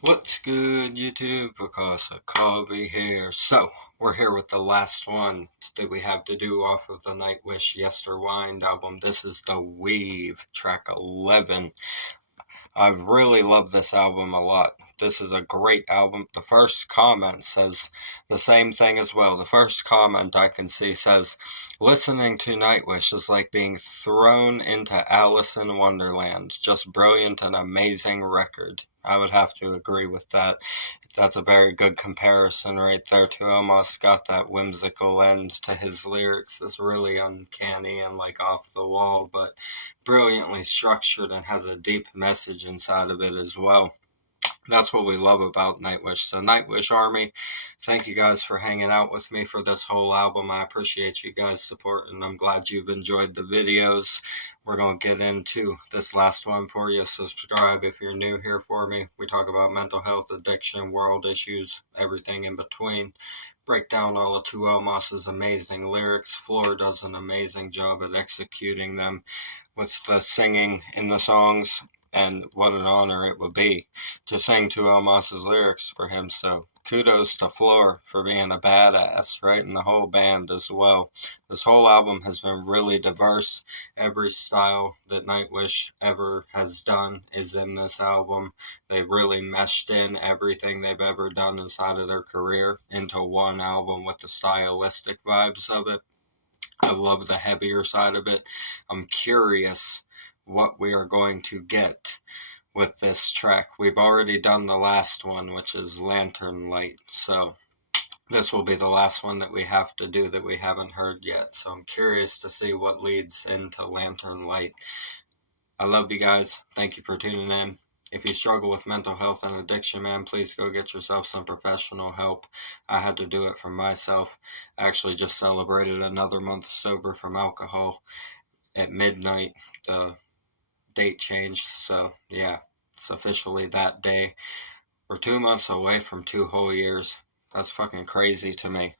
What's good, YouTube? Because of Kobe here. So, we're here with the last one that we have to do off of the Nightwish Yesterwynde album. This is the Weave, track 11. I really love this album a lot. This is a great album. The first comment says the same thing as well. The first comment I can see says, listening to Nightwish is like being thrown into Alice in Wonderland. Just brilliant and amazing record. I would have to agree with that. That's a very good comparison right there to almost got that whimsical end to his lyrics. It's really uncanny and like off the wall, but brilliantly structured and has a deep message inside of it as well. That's what we love about Nightwish. So Nightwish Army, thank you guys for hanging out with me for this whole album. I appreciate you guys' support, and I'm glad you've enjoyed the videos. We're going to get into this last one for you. Subscribe if you're new here for me. We talk about mental health, addiction, world issues, everything in between. Break down all of Tuel Moss's amazing lyrics. Floor does an amazing job at executing them with the singing in the songs. And what an honor it would be to sing Tuel Moss's lyrics for him. So kudos to Floor for being a badass, right? And the whole band as well. This whole album has been really diverse. Every style that Nightwish ever has done is in this album. They really meshed in everything they've ever done inside of their career into one album with the stylistic vibes of it. I love the heavier side of it. I'm curious what we are going to get with this track. We've already done the last one, which is Lantern Light, so this will be the last one that we have to do that we haven't heard yet. So I'm curious to see what leads into Lantern Light. I love you guys. Thank you for tuning in. If you struggle with mental health and addiction, man, please go get yourself some professional help. I had to do it for myself. I actually just celebrated another month sober from alcohol at midnight. The date changed, so yeah, it's officially that day. We're 2 months away from 2 whole years. That's fucking crazy to me.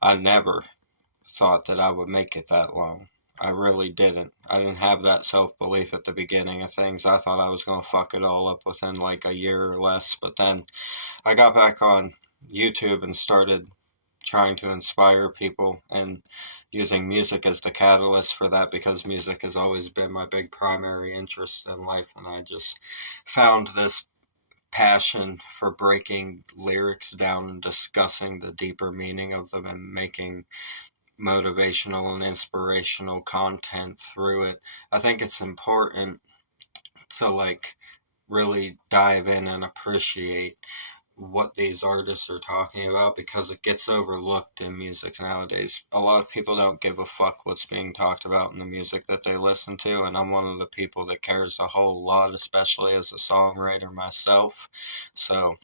I never thought that I would make it that long. I really didn't. I didn't have that self-belief at the beginning of things. I thought I was gonna fuck it all up within like a year or less, but then I got back on YouTube and started trying to inspire people and using music as the catalyst for that, because music has always been my big primary interest in life, and I just found this passion for breaking lyrics down and discussing the deeper meaning of them and making motivational and inspirational content through it. I think it's important to like really dive in and appreciate what these artists are talking about, because it gets overlooked in music nowadays. A lot of people don't give a fuck what's being talked about in the music that they listen to, and I'm one of the people that cares a whole lot, especially as a songwriter myself. So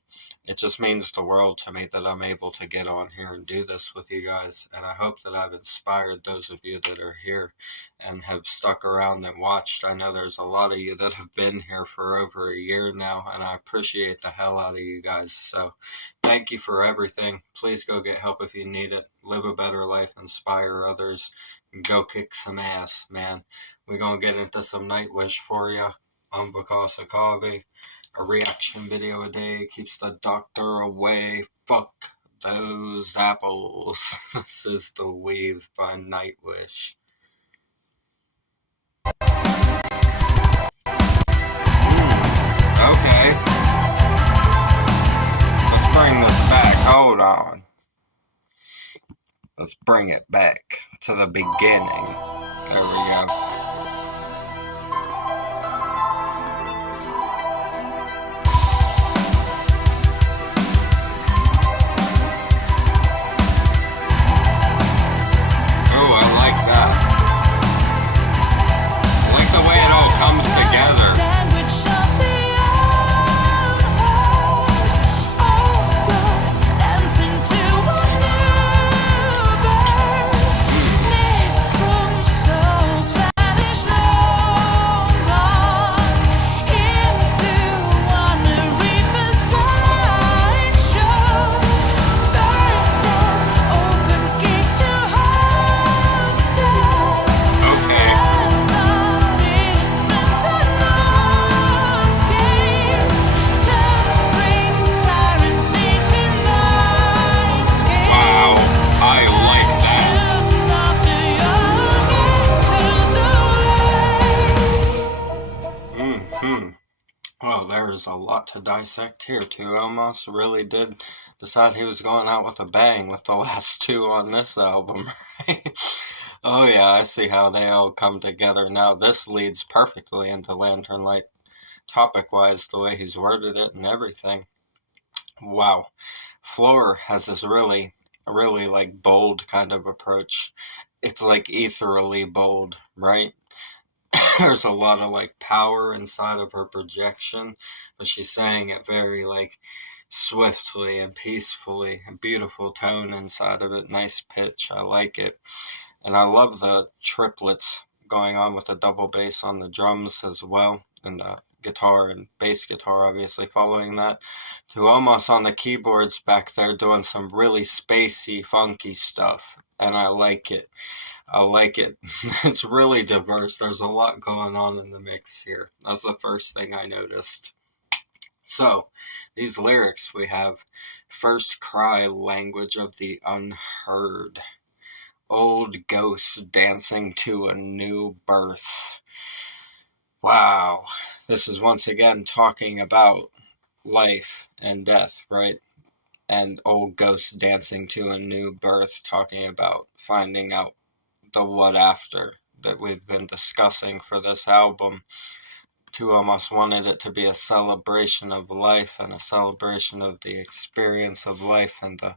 it just means the world to me that I'm able to get on here and do this with you guys, and I hope that I've inspired those of you that are here and have stuck around and watched. I know there's a lot of you that have been here for over a year now, and I appreciate the hell out of you guys. So thank you for everything. Please go get help if you need it. Live a better life, inspire others, and go kick some ass, man. We're gonna get into some Nightwish for you. I'm Because of Kobe. A reaction video a day keeps the doctor away. Fuck those apples. This is The Weave by Nightwish. Okay. Let's bring this back. Hold on. Let's bring it back to the beginning. There we go. there's a lot to dissect here. Tuomas really did decide he was going out with a bang with the last two on this album, right? Oh yeah, I see how they all come together. Now this leads perfectly into Lantern Light, topic-wise, the way he's worded it and everything. Wow. Floor has this really like bold kind of approach. It's like ethereally bold, right? There's a lot of like power inside of her projection, but she's saying it very like swiftly and peacefully. A beautiful tone inside of it, nice pitch. I like it. And I love the triplets going on with the double bass on the drums as well, and the guitar and bass guitar obviously following that. Tuomas on the keyboards back there doing some really spacey, funky stuff, and I like it. I like it. It's really diverse. There's a lot going on in the mix here. That's the first thing I noticed. So, these lyrics we have: first cry, language of the unheard. Old ghosts dancing to a new birth. Wow. This is once again talking about life and death, right? And old ghosts dancing to a new birth, talking about finding out the what after that we've been discussing for this album. Tuomas wanted it to be a celebration of life and a celebration of the experience of life and the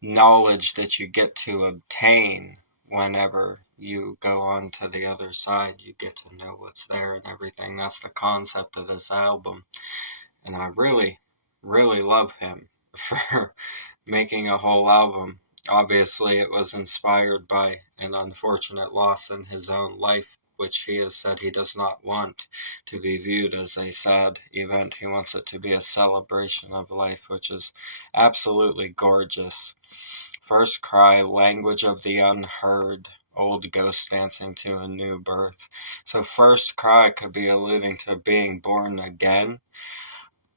knowledge that you get to obtain whenever you go on to the other side. You get to know what's there and everything. That's the concept of this album. And I really, really love him for making a whole album. Obviously, it was inspired by an unfortunate loss in his own life, which he has said he does not want to be viewed as a sad event. He wants it to be a celebration of life, which is absolutely gorgeous. First cry, language of the unheard, old ghosts dancing to a new birth. So first cry could be alluding to being born again,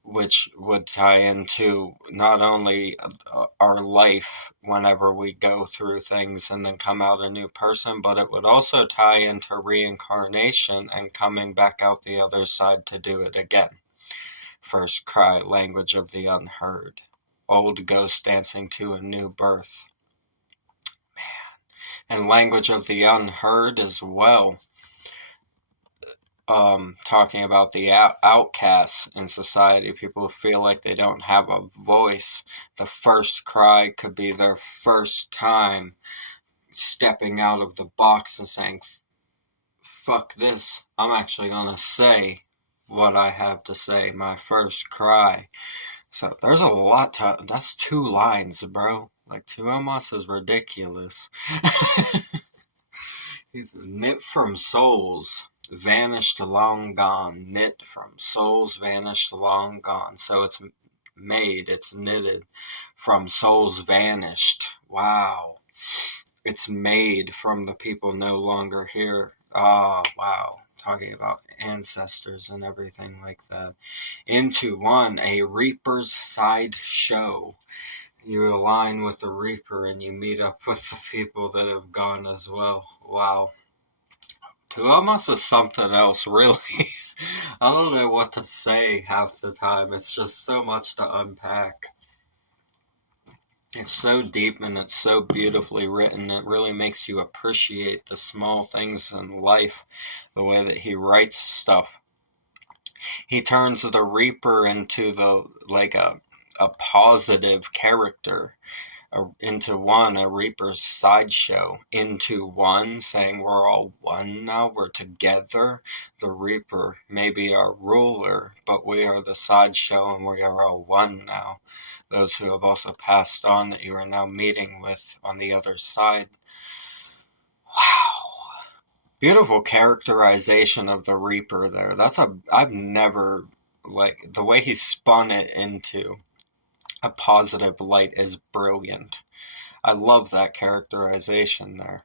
which would tie into not only our life whenever we go through things and then come out a new person, but it would also tie into reincarnation and coming back out the other side to do it again. First cry, language of the unheard. Old ghost dancing to a new birth. Man. And language of the unheard as well. Talking about the outcasts in society, people who feel like they don't have a voice. The first cry could be their first time stepping out of the box and saying, fuck this, I'm actually gonna say what I have to say, my first cry. So there's a lot to, that's 2 lines, bro. Like, Tuomas is ridiculous. He's knit from souls, vanished long gone. Knit from souls, vanished long gone. So it's made, it's knitted from souls vanished. Wow. It's made from the people no longer here. Oh, wow. Talking about ancestors and everything like that. Into one, a reaper's side show. You align with the reaper and you meet up with the people that have gone as well. Wow. Tuomas is something else, really. I don't know what to say half the time. It's just so much to unpack. It's so deep and it's so beautifully written. It really makes you appreciate the small things in life, the way that he writes stuff. He turns the Reaper into a positive character, into one, a Reaper's sideshow, into one, saying we're all one now, we're together. The Reaper may be our ruler, but we are the sideshow and we are all one now. Those who have also passed on that you are now meeting with on the other side. Wow. Beautiful characterization of the Reaper there. I've never, the way he spun it into a positive light is brilliant. I love that characterization there.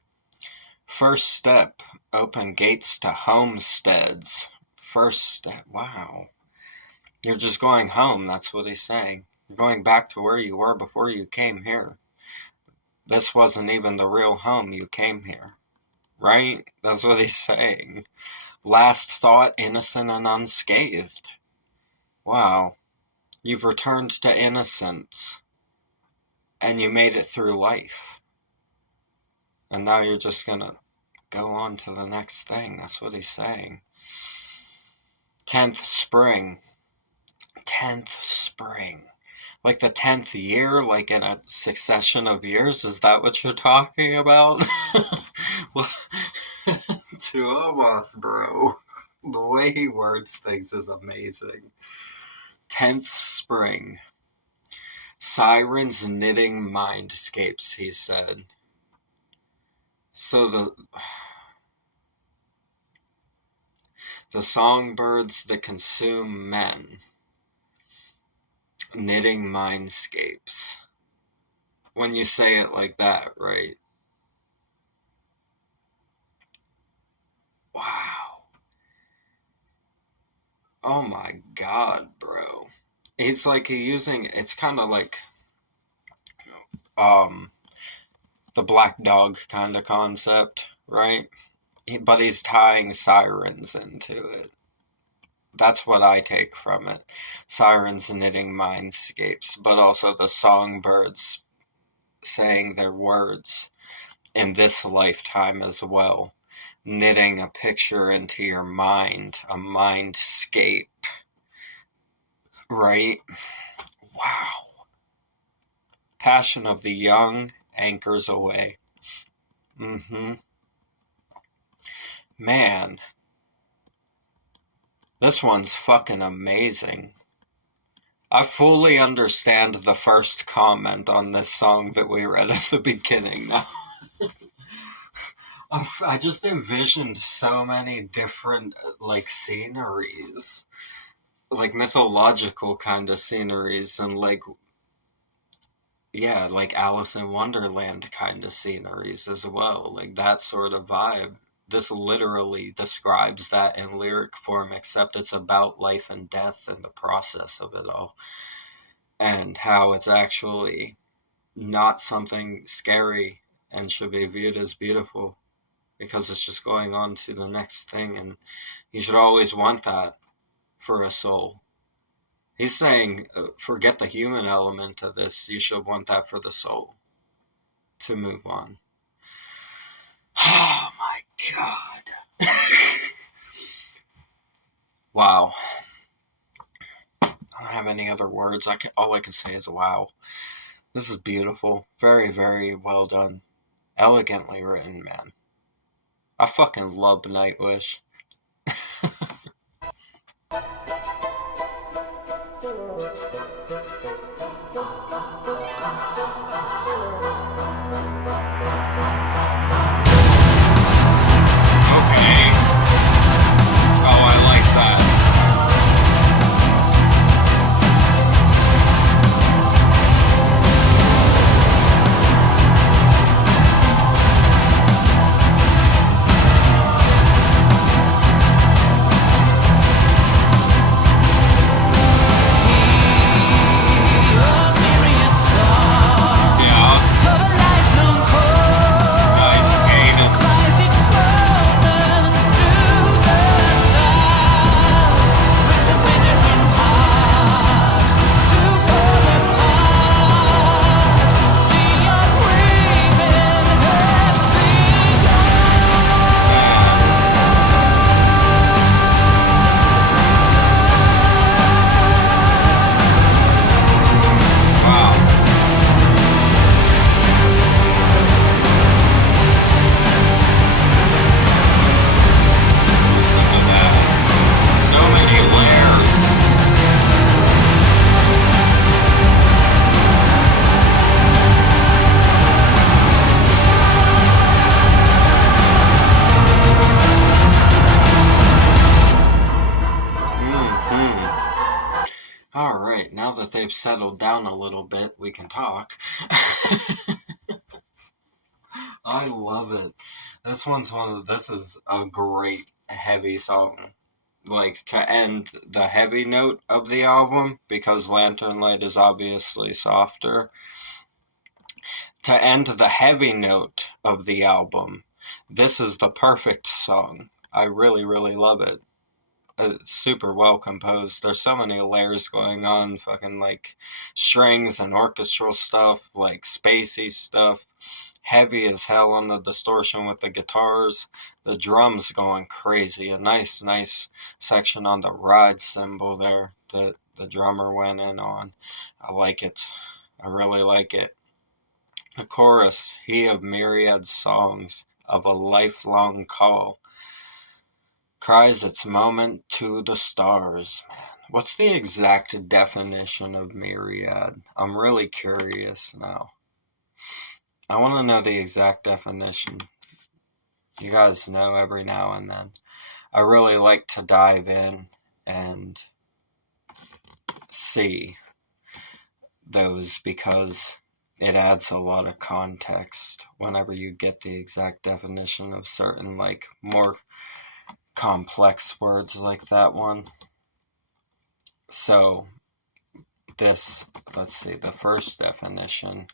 First step, open gates to homesteads. First step, wow. You're just going home, that's what he's saying. You're going back to where you were before you came here. This wasn't even the real home you came here. Right? That's what he's saying. Last thought, innocent and unscathed. Wow. You've returned to innocence. And you made it through life. And now you're just gonna go on to the next thing. That's what he's saying. 10th spring. 10th spring. Like the 10th year, like in a succession of years? Is that what you're talking about? To Amos, bro. The way he words things is amazing. 10th spring. Sirens knitting mindscapes, he said. So the songbirds that consume men. Knitting mindscapes. When you say it like that, right? Wow. Oh my god, bro. It's like it's kind of like the black dog kind of concept, right? But he's tying sirens into it. That's what I take from it. Sirens knitting mindscapes, but also the songbirds saying their words in this lifetime as well. Knitting a picture into your mind, a mindscape. Right? Wow. Passion of the young anchors away. Man. This one's fucking amazing. I fully understand the first comment on this song that we read at the beginning now. I just envisioned so many different, like, sceneries. Like, mythological kind of sceneries and, like, yeah, like Alice in Wonderland kind of sceneries as well. Like, that sort of vibe. This literally describes that in lyric form, except it's about life and death and the process of it all. And how it's actually not something scary and should be viewed as beautiful. Because it's just going on to the next thing. And you should always want that for a soul. He's saying, forget the human element of this. You should want that for the soul. To move on. Oh my god. Wow. I don't have any other words. All I can say is wow. This is beautiful. Very, very well done. Elegantly written, man. I fucking love Nightwish. Alright, now that they've settled down a little bit, we can talk. I love it. This is a great heavy song. Like, to end the heavy note of the album, because Lantern Light is obviously softer. To end the heavy note of the album, this is the perfect song. I really, really love it. super well composed. There's so many layers going on, fucking like strings and orchestral stuff, like spacey stuff, heavy as hell on the distortion with the guitars, the drums going crazy. A nice section on the ride cymbal there that the drummer went in on. I like it. I really like it. The chorus, he of myriad songs, of a lifelong call, cries its moment to the stars. Man, what's the exact definition of myriad? I'm really curious now. I want to know the exact definition. You guys know every now and then. I really like to dive in and see those because it adds a lot of context whenever you get the exact definition of certain, like, more complex words like that one. So this, let's see, the first definition,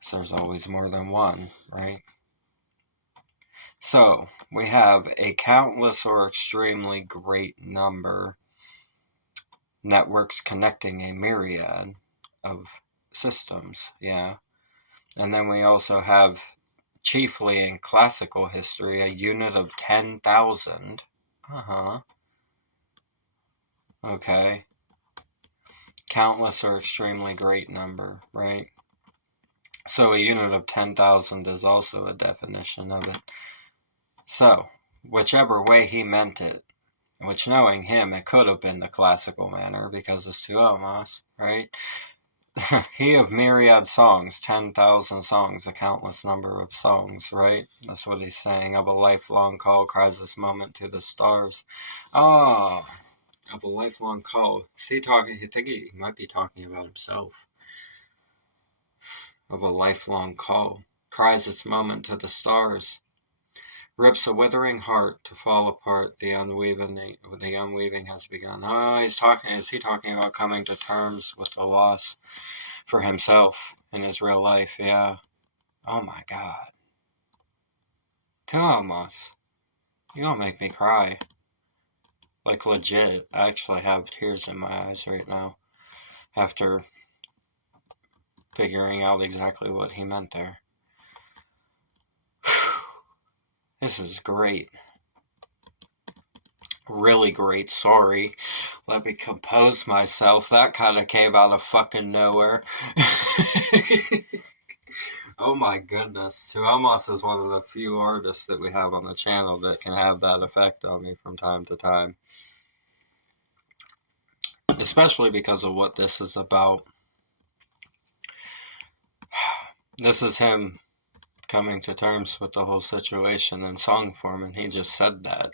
so there's always more than one, right? So we have a countless or extremely great number, networks connecting a myriad of systems, yeah. And then we also have, chiefly in classical history, a unit of 10,000. Okay. Countless or extremely great number, right? So a unit of 10,000 is also a definition of it. So, whichever way he meant it, which knowing him, it could have been the classical manner because it's two almas, right? He of myriad songs, 10,000 songs, a countless number of songs, right? That's what he's saying. Of a lifelong call, cries this moment to the stars. Oh, of a lifelong call. Is he talking? I think he might be talking about himself. Of a lifelong call, cries its moment to the stars. Rips a withering heart to fall apart. The unweaving has begun. Oh, is he talking about coming to terms with the loss for himself in his real life? Yeah. Oh my God. Two almost. You don't make me cry. Like legit. I actually have tears in my eyes right now after figuring out exactly what he meant there. This is great. Really great. Sorry. Let me compose myself. That kind of came out of fucking nowhere. Oh my goodness. Tuomas is one of the few artists that we have on the channel that can have that effect on me from time to time. Especially because of what this is about. This is him coming to terms with the whole situation in song form, and he just said that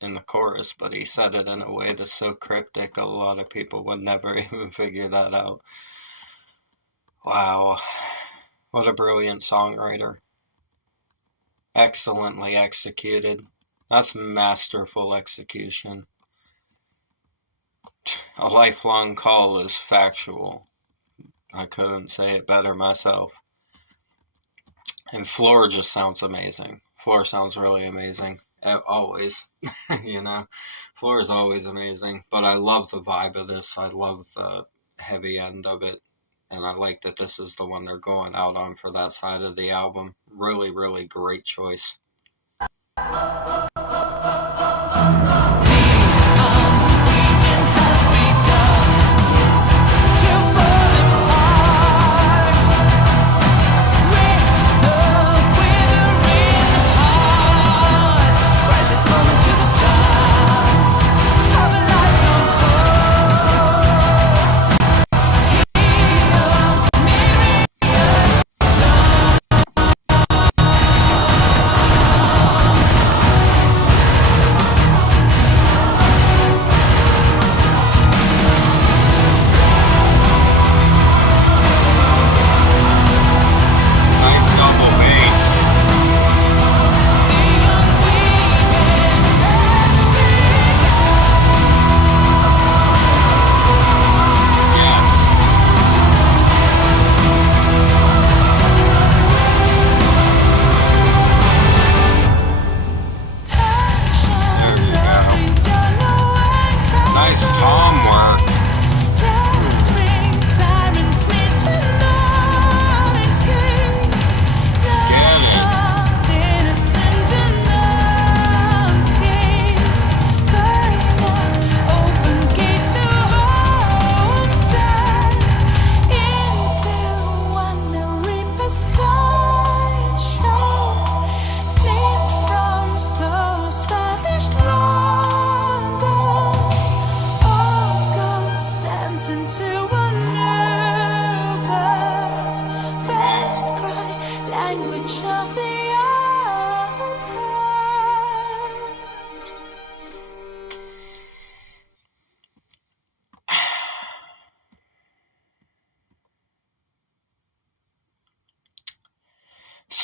in the chorus, but he said it in a way that's so cryptic a lot of people would never even figure that out. Wow. What a brilliant songwriter. Excellently executed. That's masterful execution. A lifelong call is factual. I couldn't say it better myself. And Floor just sounds amazing. Floor sounds really amazing. Always. You know, Floor is always amazing. But I love the vibe of this. I love the heavy end of it. And I like that this is the one they're going out on for that side of the album. Really, really great choice.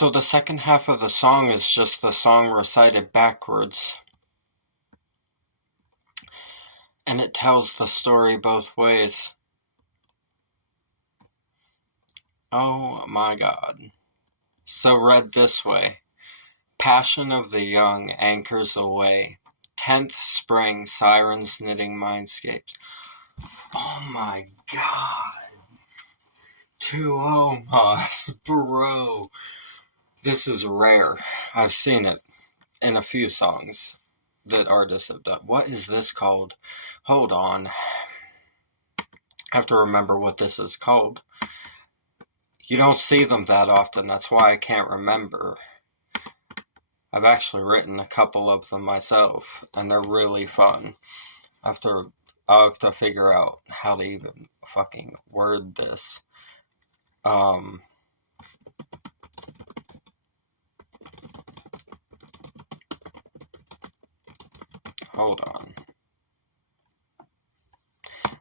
So the second half of the song is just the song recited backwards. And it tells the story both ways. Oh my God. So read this way. Passion of the young anchors away. 10th spring, sirens knitting mindscapes. Oh my God. 2 Omas, bro. This is rare. I've seen it in a few songs that artists have done. What is this called? Hold on. I have to remember what this is called. You don't see them that often. That's why I can't remember. I've actually written a couple of them myself, and they're really fun. I'll have to figure out how to even fucking word this. Hold on.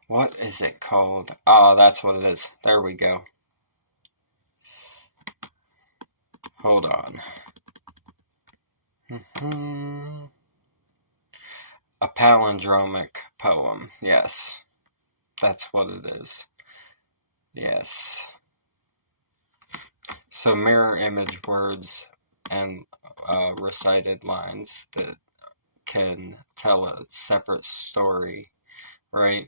What is it called? Ah, that's what it is. There we go. Hold on. A palindromic poem. Yes. That's what it is. Yes. So mirror image words and recited lines that can tell a separate story, right?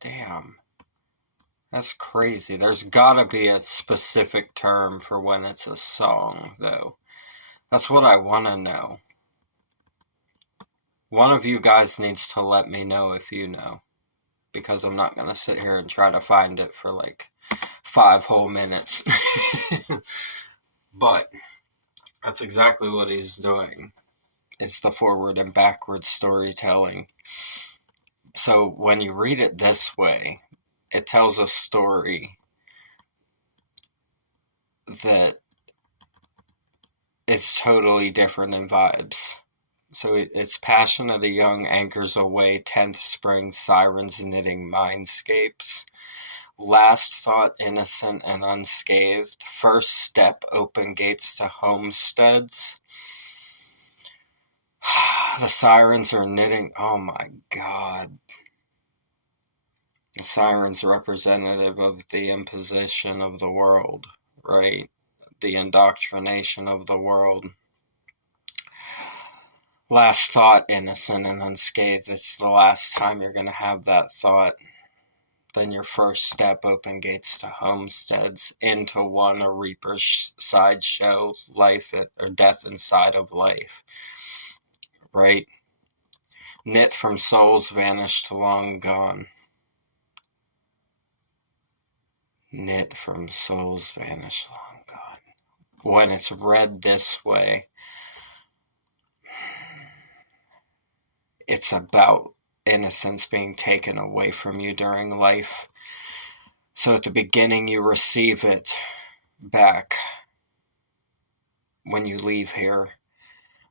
Damn. That's crazy. There's gotta be a specific term for when it's a song, though. That's what I want to know. One of you guys needs to let me know if you know. Because I'm not going to sit here and try to find it for like 5 whole minutes. But that's exactly what he's doing. It's the forward and backward storytelling. So when you read it this way, it tells a story that is totally different in vibes. So it's passion of the young anchors away, 10th spring, sirens knitting mindscapes. Last thought innocent and unscathed. First step open gates to homesteads. The sirens are knitting. Oh my God. The sirens representative of the imposition of the world, right? The indoctrination of the world. Last thought, innocent and unscathed. It's the last time you're going to have that thought. Then your first step, open gates to homesteads. Into one, a reaper's sideshow, life or death inside of life. Right? Knit from souls vanished long gone. Knit from souls vanished long gone. When it's read this way, it's about innocence being taken away from you during life. So at the beginning you receive it back when you leave here.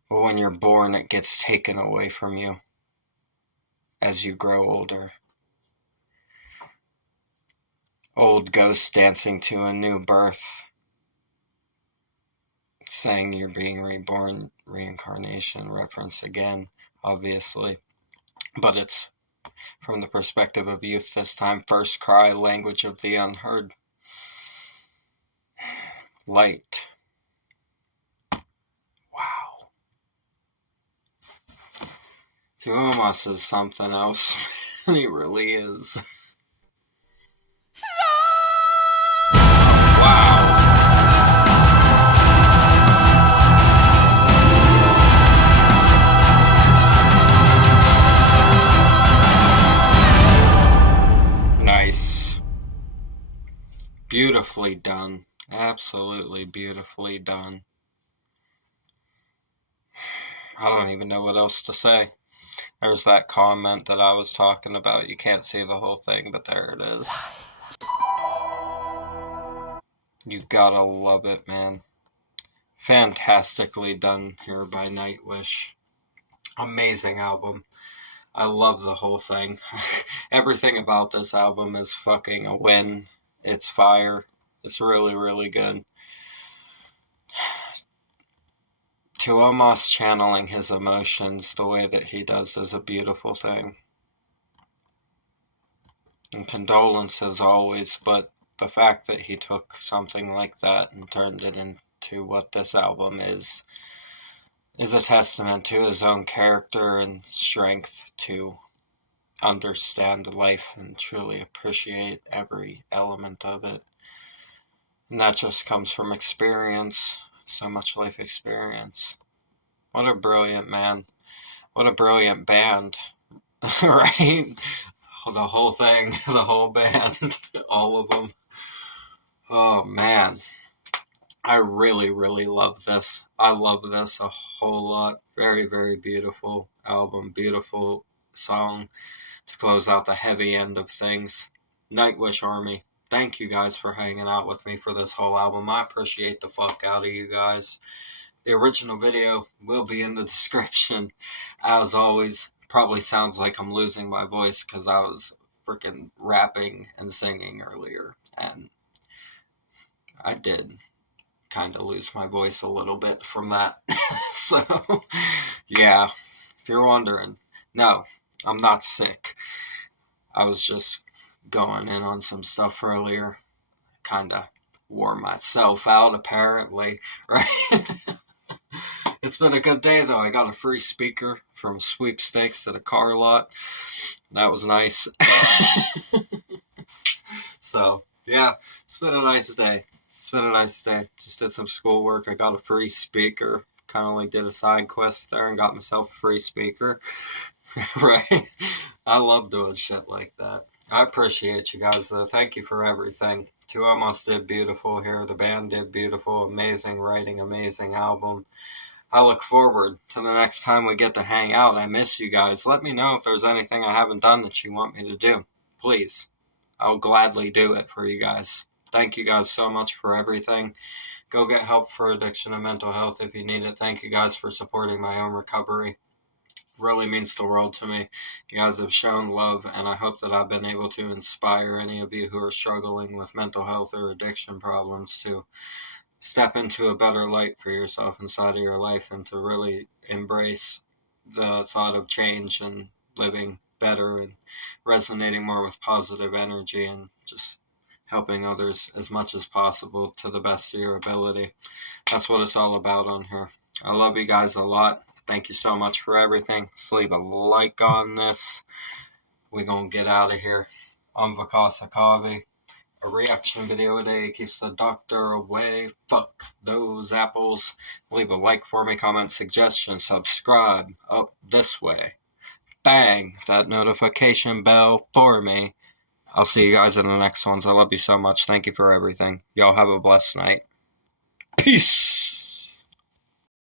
But when you're born, it gets taken away from you as you grow older. Old ghosts dancing to a new birth, saying you're being reborn, reincarnation reference again, obviously. But it's from the perspective of youth this time. First cry, language of the unheard. Light. Wow. Tuomas is something else. He really is. Beautifully done. Absolutely beautifully done. I don't even know what else to say. There's that comment that I was talking about. You can't see the whole thing, but there it is. You gotta love it, man. Fantastically done here by Nightwish. Amazing album. I love the whole thing. Everything about this album is fucking a win. It's fire. It's really, really good. to almost channeling his emotions the way that he does is a beautiful thing. And condolences always, but the fact that he took something like that and turned it into what this album is a testament to his own character and strength to understand life and truly appreciate every element of it. And that just comes from experience, so much life experience. What a brilliant man. What a brilliant band, right? The whole thing, the whole band, all of them. Oh, man. I really, really love this. I love this a whole lot. Very, very beautiful album, beautiful song to close out the heavy end of things. Nightwish Army, thank you guys for hanging out with me for this whole album. I appreciate the fuck out of you guys. The original video will be in the description. As always, probably sounds like I'm losing my voice because I was freaking rapping and singing earlier. And I did kind of lose my voice a little bit from that. So, yeah, if you're wondering, no, I'm not sick. I was just going in on some stuff earlier. Kind of wore myself out, apparently, right? It's been a good day, though. I got a free speaker from sweepstakes at a car lot. That was nice. So, yeah, it's been a nice day. Just did some schoolwork. I got a free speaker. Kind of like did a side quest there and got myself a free speaker. Right? I love doing shit like that. I appreciate you guys, though. Thank you for everything. Two Almost did beautiful here. The band did beautiful. Amazing writing, amazing album. I look forward to the next time we get to hang out. I miss you guys. Let me know if there's anything I haven't done that you want me to do. Please. I'll gladly do it for you guys. Thank you guys so much for everything. Go get help for addiction and mental health if you need it. Thank you guys for supporting my own recovery. Really means the world to me. You guys have shown love, and I hope that I've been able to inspire any of you who are struggling with mental health or addiction problems to step into a better light for yourself inside of your life and to really embrace the thought of change and living better and resonating more with positive energy and just helping others as much as possible to the best of your ability. That's what it's all about on here. I love you guys a lot. Thank you so much for everything. Just leave a like on this. We're going to get out of here. I'm Vakasa Kavi. A reaction video a day keeps the doctor away. Fuck those apples. Leave a like for me, comment, suggestion, subscribe. Up this way. Bang that notification bell for me. I'll see you guys in the next ones. I love you so much. Thank you for everything. Y'all have a blessed night. Peace.